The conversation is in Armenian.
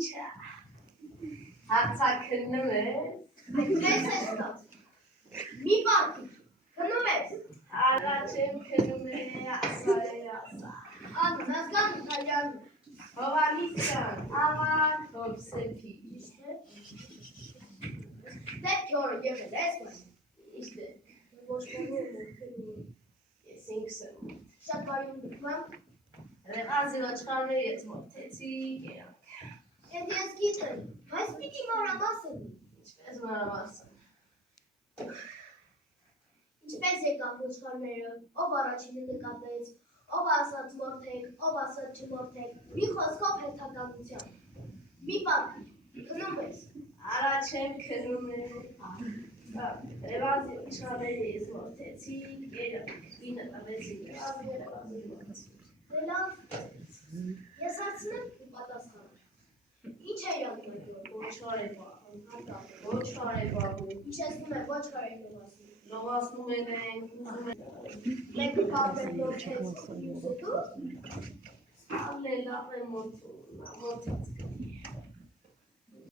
Ինչա։ Հարցակնում ես։ Այդպես է ստացվում։ Մի պարքի, քնում ես։ Առաջ եմ քնում ասա։ Ազգան Իտալիան։ Հովանիսյան, ավար, հովսեփի։ Դեպքի օրը եղել ես մայ։ Իշտ է։ Ոչ բանում Ես ինքս եմ։ շատ բարի մտքման։ Ռեղազի ոչխարների ես մորթեցի, կերանք։ Ետ ես գիտեմ, բայց պիտի մանրամասն։ Ինչպես մանրամասն։ Ինչպես եկավ ոչխարները, ով առաջինը նկատեց, ով ասաց մորթեք, ով ասաց չմորթեք, մի խոսքով հերթականությամբ։ Մի պարքի, քնում ես։ Առաջ եմ քնում Ռեղազի ոչխարների ես մորթեցի, կերանք։ Ինը տվեցի Ռեղազի մորթեցի։ Դե լավ, ես հարցնեմ ու պատասխանեմ։ Ինչ է յանում այդ որ Ոչխար է պահում, ոչխար է պահում, իջեցնում է ոչխար է նվասնում։ լողացնում են, ուզում են։ Մեկը կապել մորթեց, մյուսը դու։ Սալն է լավ է մորթում, մորթած կա։